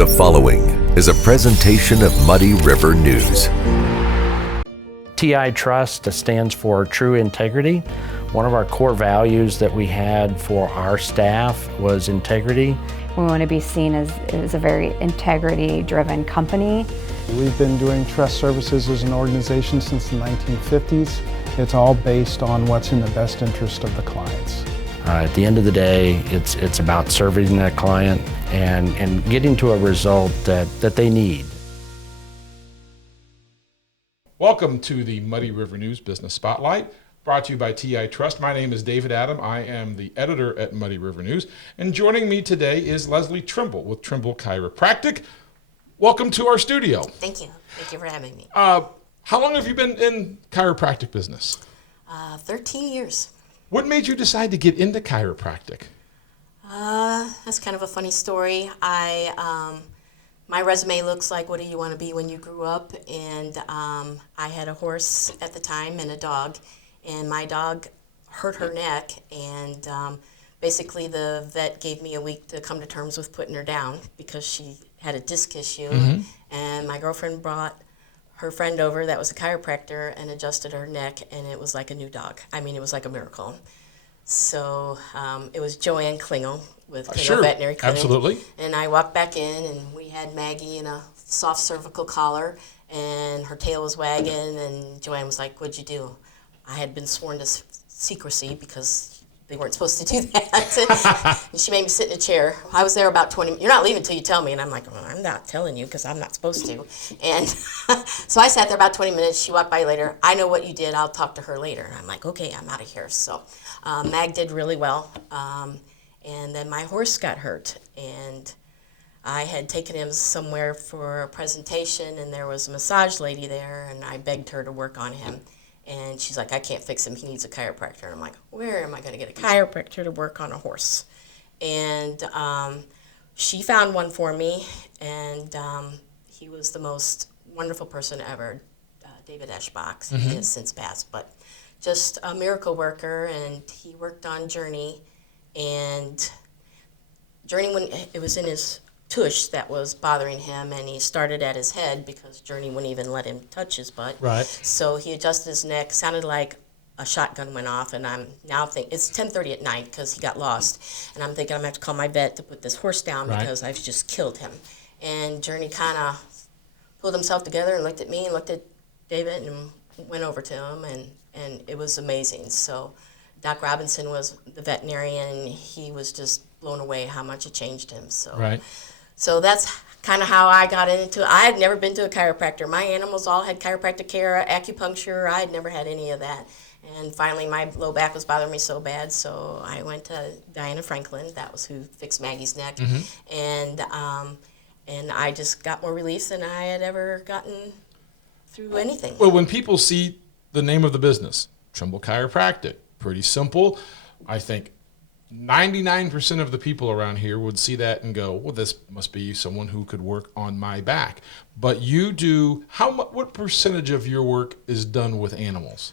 The following is a presentation of Muddy River News. TI Trust stands for True Integrity. One of our core values that we had for our staff was integrity. We want to be seen as a very integrity-driven company. We've been doing trust services as an organization since the 1950s. It's all based on what's in the best interest of the clients. At the end of the day, it's about serving that client and getting to a result that they need. Welcome to the Muddy River News Business Spotlight, brought to you by TI Trust. My name is David Adam. I am the editor at Muddy River News. And joining me today is Leslie Trimble with Trimble Chiropractic. Welcome to our studio. Thank you. Thank you for having me. How long have you been in chiropractic business? 13 years. What made you decide to get into chiropractic? That's kind of a funny story. My resume looks like, what do you want to be when you grew up? And I had a horse at the time and a dog, and my dog hurt her neck, and basically the vet gave me a week to come to terms with putting her down because she had a disc issue. Mm-hmm. And my girlfriend brought her friend over that was a chiropractor and adjusted her neck, and it was like a new dog. I mean, it was like a miracle. So it was Joanne Klingel with Klingel Veterinary Clinic. Absolutely. And I walked back in, and we had Maggie in a soft cervical collar, and her tail was wagging, and Joanne was like, "What'd you do?" I had been sworn to secrecy because they weren't supposed to do that. And she made me sit in a chair. I was there about 20 minutes. "You're not leaving until you tell me." And I'm like, "Well, I'm not telling you because I'm not supposed to." And so I sat there about 20 minutes. She walked by later. "I know what you did. I'll talk to her later." And I'm like, "Okay, I'm out of here." So Mag did really well. And then my horse got hurt. And I had taken him somewhere for a presentation, and there was a massage lady there, and I begged her to work on him. And she's like, "I can't fix him. He needs a chiropractor." And I'm like, "Where am I going to get a chiropractor to work on a horse?" And she found one for me, and he was the most wonderful person ever, David Eschbach. Mm-hmm. He has since passed, but just a miracle worker. And he worked on Journey, and Journey, when it was in his tush that was bothering him, and he started at his head because Journey wouldn't even let him touch his butt. Right. So he adjusted his neck, sounded like a shotgun went off, and I'm now thinking, it's 10:30 at night because he got lost, and I'm thinking I'm going to have to call my vet to put this horse down because I've just killed him. And Journey kind of pulled himself together and looked at me and looked at David and went over to him, and it was amazing. So Doc Robinson was the veterinarian, and he was just blown away how much it changed him. So that's kind of how I got into it. I had never been to a chiropractor. My animals all had chiropractic care, acupuncture. I had never had any of that. And finally, my low back was bothering me so bad, so I went to Diana Franklin. That was who fixed Maggie's neck. Mm-hmm. And I just got more relief than I had ever gotten through anything. Well, when people see the name of the business, Trimble Chiropractic, pretty simple. I think 99% of the people around here would see that and go, "Well, this must be someone who could work on my back." But you do, what percentage of your work is done with animals?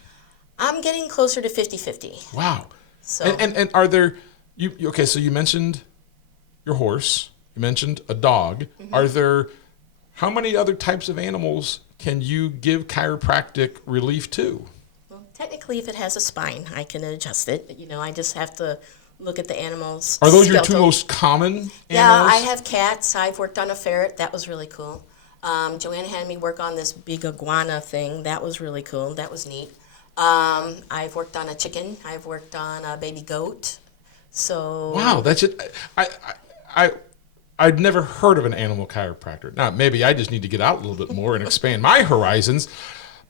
I'm getting closer to 50-50. Wow. So. And are there, okay, so you mentioned your horse, you mentioned a dog. Mm-hmm. Are there, how many other types of animals can you give chiropractic relief to? Well, technically, if it has a spine, I can adjust it. I just have to look at the animals. Are those your two most common animals? Yeah, I have cats. I've worked on a ferret. That was really cool. Joanne had me work on this big iguana thing. That was really cool. That was neat. I've worked on a chicken. I've worked on a baby goat. So wow, that's it. I'd never heard of an animal chiropractor. Now, maybe I just need to get out a little bit more and expand my horizons.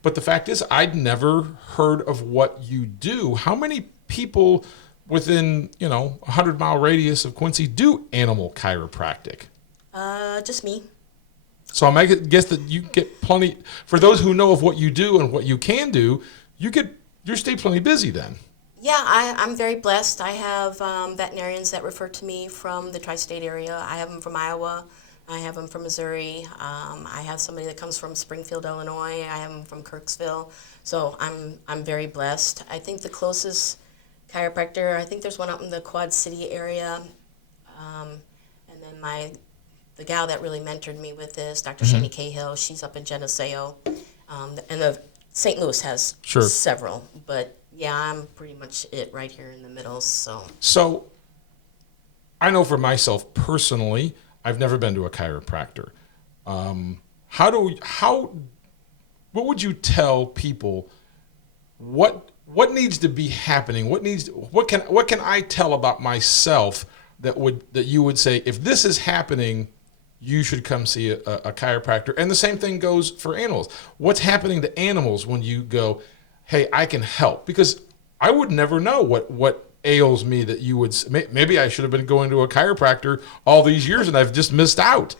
But the fact is, I'd never heard of what you do. How many people within, a 100-mile radius of Quincy do animal chiropractic? Just me. So I might guess that you get plenty, for those who know of what you do and what you can do, you stay plenty busy then. Yeah, I'm very blessed. I have veterinarians that refer to me from the tri-state area. I have them from Iowa. I have them from Missouri. I have somebody that comes from Springfield, Illinois. I have them from Kirksville. So I'm very blessed. I think the closest chiropractor, I think there's one up in the Quad City area. And then my the gal that really mentored me with this, Dr. Shani Cahill, she's up in Geneseo. And the St. Louis has several, but yeah, I'm pretty much it right here in the middle. So I know for myself personally, I've never been to a chiropractor. What would you tell people? What needs to be happening? What can I tell about myself that you would say, if this is happening, you should come see a chiropractor? And the same thing goes for animals. What's happening to animals when you go, hey, I can help? Because I would never know what ails me that you would. Maybe I should have been going to a chiropractor all these years and I've just missed out.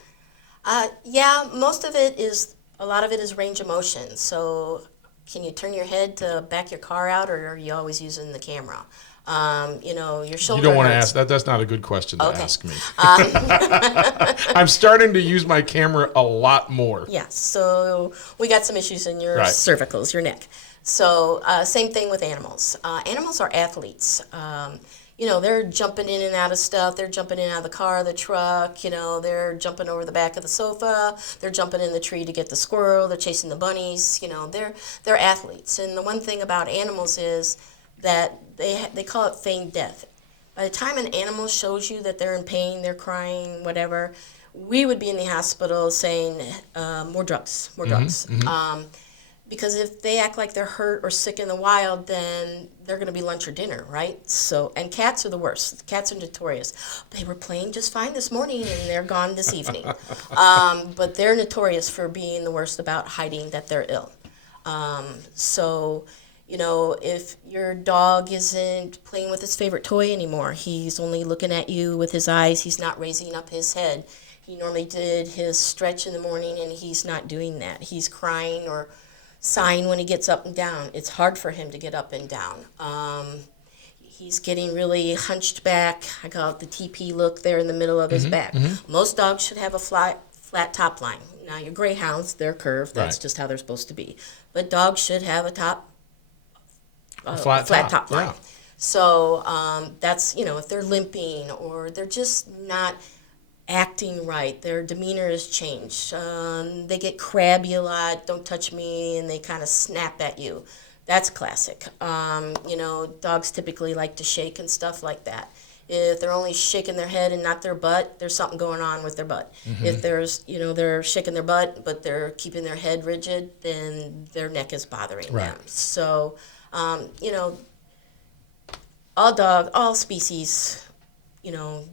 Yeah, a lot of it is range of motion. So can you turn your head to back your car out, or are you always using the camera? Your shoulder. You don't want to hurts. ask that. That's not a good question to ask me. I'm starting to use my camera a lot more. Yeah, so we got some issues in your cervicals, your neck. So same thing with animals. Animals are athletes. They're jumping in and out of stuff. They're jumping in and out of the car, the truck. They're jumping over the back of the sofa. They're jumping in the tree to get the squirrel. They're chasing the bunnies. They're athletes. And the one thing about animals is that they call it feigned death. By the time an animal shows you that they're in pain, they're crying, whatever, we would be in the hospital saying, more drugs, more drugs. Because if they act like they're hurt or sick in the wild, then they're going to be lunch or dinner, right? And cats are the worst. Cats are notorious. They were playing just fine this morning and they're gone this evening. But they're notorious for being the worst about hiding that they're ill. If your dog isn't playing with his favorite toy anymore, he's only looking at you with his eyes, he's not raising up his head. He normally did his stretch in the morning and he's not doing that. He's crying or sighing when he gets up and down. It's hard for him to get up and down. He's getting really hunched back. I call it the TP look there in the middle of his back. Most dogs should have a flat top line. Now your greyhounds, they're curved. That's just how they're supposed to be. But dogs should have a flat top line. Yeah. So that's, if they're limping or they're just not acting right, their demeanor has changed. They get crabby a lot, don't touch me, and they kind of snap at you. That's classic. Dogs typically like to shake and stuff like that. If they're only shaking their head and not their butt, there's something going on with their butt. If they're shaking their butt, but they're keeping their head rigid, then their neck is bothering them. So, all species,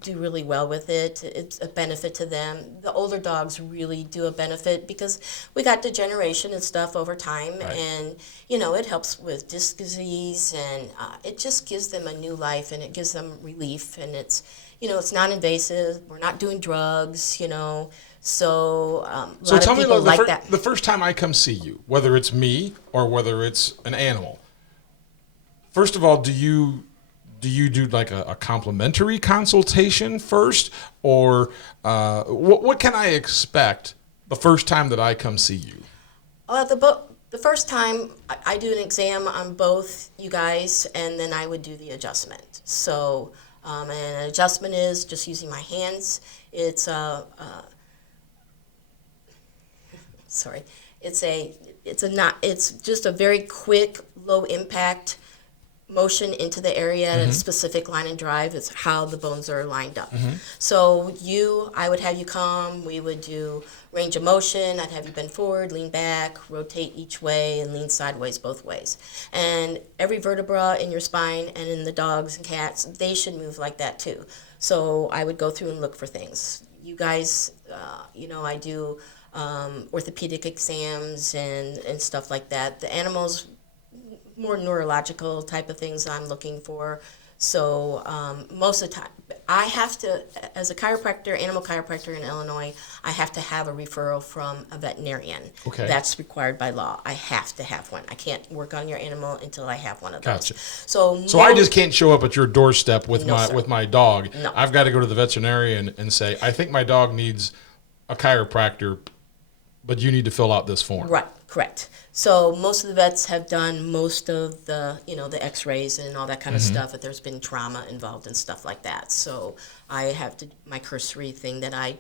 do really well with it. It's a benefit to them. The older dogs really do a benefit because we got degeneration and stuff over time, and it helps with disc disease, and it just gives them a new life, and it gives them relief, and it's it's non-invasive. We're not doing drugs, So So tell me, the first time I come see you, whether it's me or whether it's an animal. First of all, do you do like a complimentary consultation first, or what can I expect the first time that I come see you? The first time I do an exam on both you guys, and then I would do the adjustment. So, and an adjustment is just using my hands. It's it's just a very quick, low impact motion into the area at a specific line and drive. Is how the bones are lined up. So I would have you come, we would do range of motion. I'd have you bend forward, lean back, rotate each way, and lean sideways both ways. And every vertebra in your spine and in the dogs and cats, they should move like that too. So I would go through and look for things. You guys, I do orthopedic exams and stuff like that. The animals, more neurological type of things I'm looking for. So most of the time, I have to, as a chiropractor, animal chiropractor in Illinois, I have to have a referral from a veterinarian. Okay. That's required by law. I have to have one. I can't work on your animal until I have one of those. Gotcha. So I just can't show up at your doorstep with No, sir. with my dog. No. I've got to go to the veterinarian and say, I think my dog needs a chiropractor, but you need to fill out this form. Right, correct. So most of the vets have done most of the, the x-rays and all that kind of stuff, if there's been trauma involved and stuff like that. So I have to, my cursory thing that I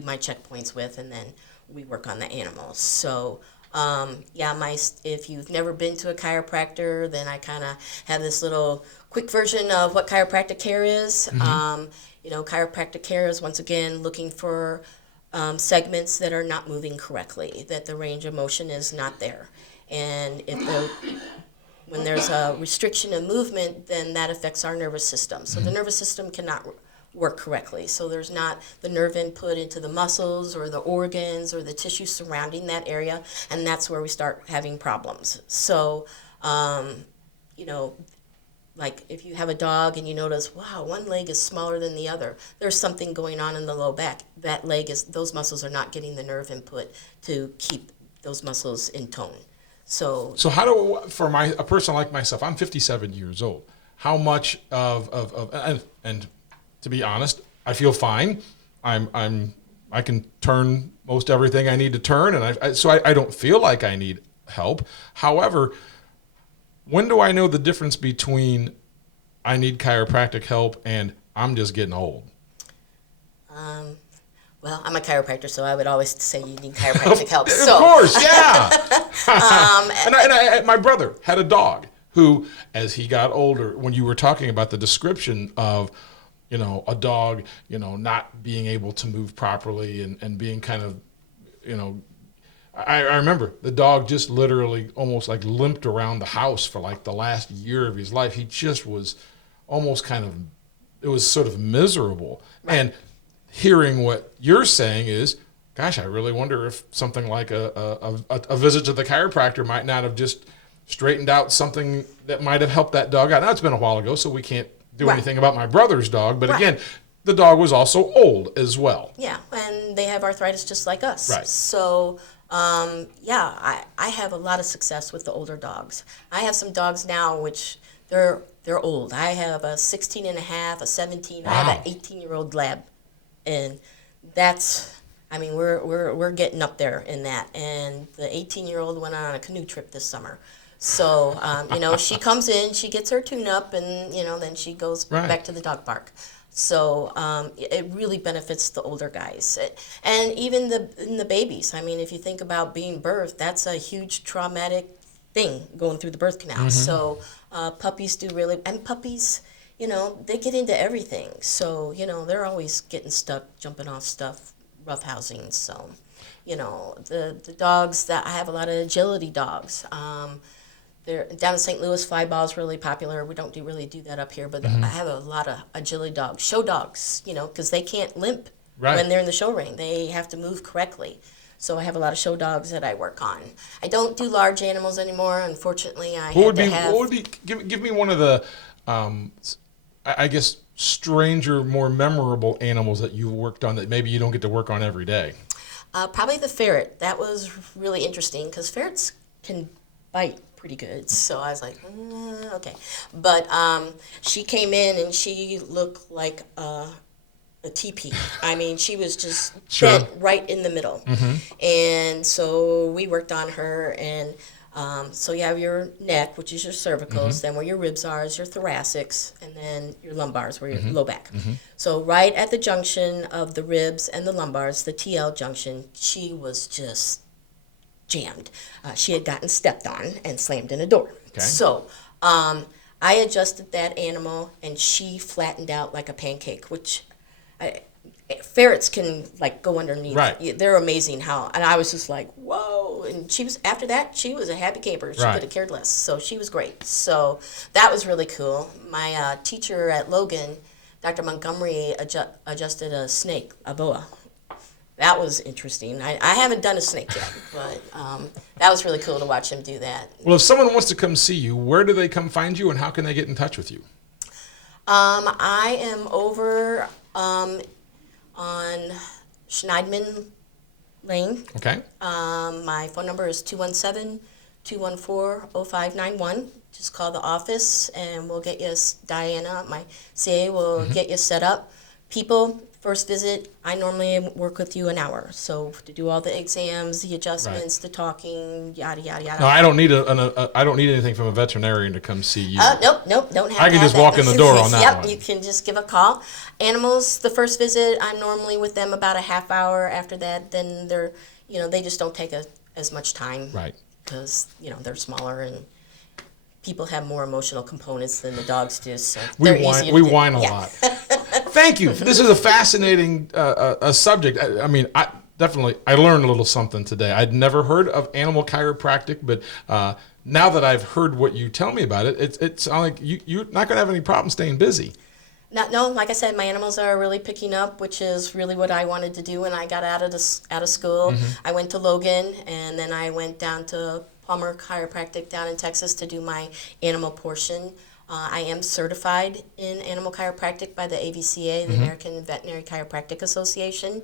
do my checkpoints with, and then we work on the animals. So if you've never been to a chiropractor, then I kind of have this little quick version of what chiropractic care is. Chiropractic care is, once again, looking for segments that are not moving correctly, that the range of motion is not there. And when there's a restriction of movement, then that affects our nervous system. So the nervous system cannot work correctly. So there's not the nerve input into the muscles or the organs or the tissue surrounding that area, and that's where we start having problems. So, like if you have a dog and you notice, wow, one leg is smaller than the other, there's something going on in the low back. Those muscles are not getting the nerve input to keep those muscles in tone. So how for a person like myself, I'm 57 years old. How much and to be honest, I feel fine. I can turn most everything I need to turn, and so I don't feel like I need help. However, when do I know the difference between I need chiropractic help and I'm just getting old? Well, I'm a chiropractor, so I would always say you need chiropractic help. Of course, yeah. And my brother had a dog who, as he got older, when you were talking about the description of, a dog, not being able to move properly and being kind of, I remember the dog just literally almost like limped around the house for like the last year of his life. He just was almost it was sort of miserable. Right. And hearing what you're saying is, gosh, I really wonder if something like a visit to the chiropractor might not have just straightened out something that might have helped that dog out. Now, it's been a while ago, so we can't do anything about my brother's dog. But again, the dog was also old as well. Yeah, and they have arthritis just like us. Right. So, I have a lot of success with the older dogs. I have some dogs now which they're old. I have a 16 and a half, a 17. Wow. I have an 18-year-old lab. And that's, we're getting up there in that. And the 18-year-old went on a canoe trip this summer. So, she comes in, she gets her tune-up, and, then she goes back to the dog park. So it really benefits the older guys. And even the babies. If you think about being birthed, that's a huge traumatic thing going through the birth canal. Mm-hmm. So puppies do really, and puppies, they get into everything. So, they're always getting stuck, jumping off stuff, roughhousing. So, the dogs that I have a lot of agility dogs. They're down in St. Louis, fly ball is really popular. We don't really do that up here, but I have a lot of agility dogs, show dogs, because they can't limp when they're in the show ring. They have to move correctly. So I have a lot of show dogs that I work on. I don't do large animals anymore. Unfortunately, What would be? Give me one of the, I guess, stranger, more memorable animals that you've worked on that maybe you don't get to work on every day. Probably the ferret. That was really interesting because ferrets can bite pretty good. So I was like, okay. But she came in and she looked like a teepee. She was just bent right in the middle. Mm-hmm. And so we worked on her. And so you have your neck, which is your cervicals, mm-hmm. then where your ribs are is your thoracics, and then your lumbars, where your mm-hmm. low back. Mm-hmm. So right at the junction of the ribs and the lumbars, the TL junction, she was just jammed. She had gotten stepped on and slammed in a door. Okay. So I adjusted that animal, and she flattened out like a pancake, which ferrets can go underneath. Right. They're amazing and I was just like, whoa. And after that, she was a happy camper. She could have cared less. So she was great. So that was really cool. My teacher at Logan, Dr. Montgomery, adjusted a snake, a boa. That was interesting. I haven't done a snake yet, but that was really cool to watch him do that. Well, if someone wants to come see you, where do they come find you, and how can they get in touch with you? I am over on Schneidman Lane. Okay. My phone number is 217-214-0591. Just call the office, and we'll get you, Diana, my CA, will mm-hmm. get you set up. People, first visit, I normally work with you an hour. So to do all the exams, the adjustments, the talking, yada, yada, yada. No, I don't need I don't need anything from a veterinarian to come see you. Nope, don't have I can to have just walk that. in the door on that Yep, one. you can just give a call. Animals, the first visit, I'm normally with them about a half hour. After that, then they're, they just don't take as much time. Right. Because, they're smaller and people have more emotional components than the dogs do. So We they're easy to we do. whine a Yeah. lot. Thank you. This is a fascinating a subject. I mean, I learned a little something today. I'd never heard of animal chiropractic, but now that I've heard what you tell me about it, it's like you're not going to have any problem staying busy. No, like I said, my animals are really picking up, which is really what I wanted to do when I got out of school. Mm-hmm. I went to Logan, and then I went down to Palmer Chiropractic down in Texas to do my animal portion. I am certified in animal chiropractic by the AVCA, the American Veterinary Chiropractic Association.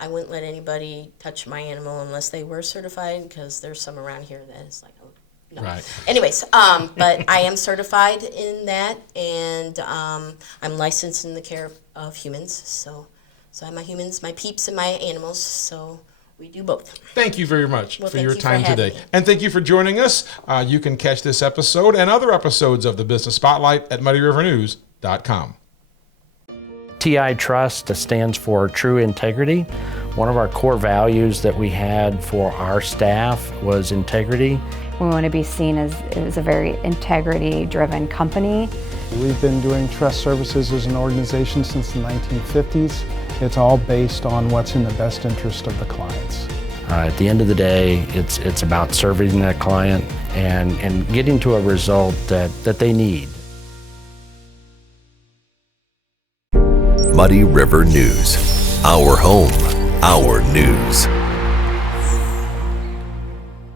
I wouldn't let anybody touch my animal unless they were certified, because there's some around here that is like, oh, no. Right. Anyways, but I am certified in that, and I'm licensed in the care of humans. So I have my humans, my peeps, and my animals. So we do both. Thank you very much for thank your you for time having today. me. And thank you for joining us. You can catch this episode and other episodes of the Business Spotlight at MuddyRiverNews.com. TI Trust stands for True Integrity. One of our core values that we had for our staff was integrity. We want to be seen as a very integrity-driven company. We've been doing trust services as an organization since the 1950s. It's all based on what's in the best interest of the clients. At the end of the day, it's about serving that client and getting to a result that they need. Muddy River News. Our home, our news.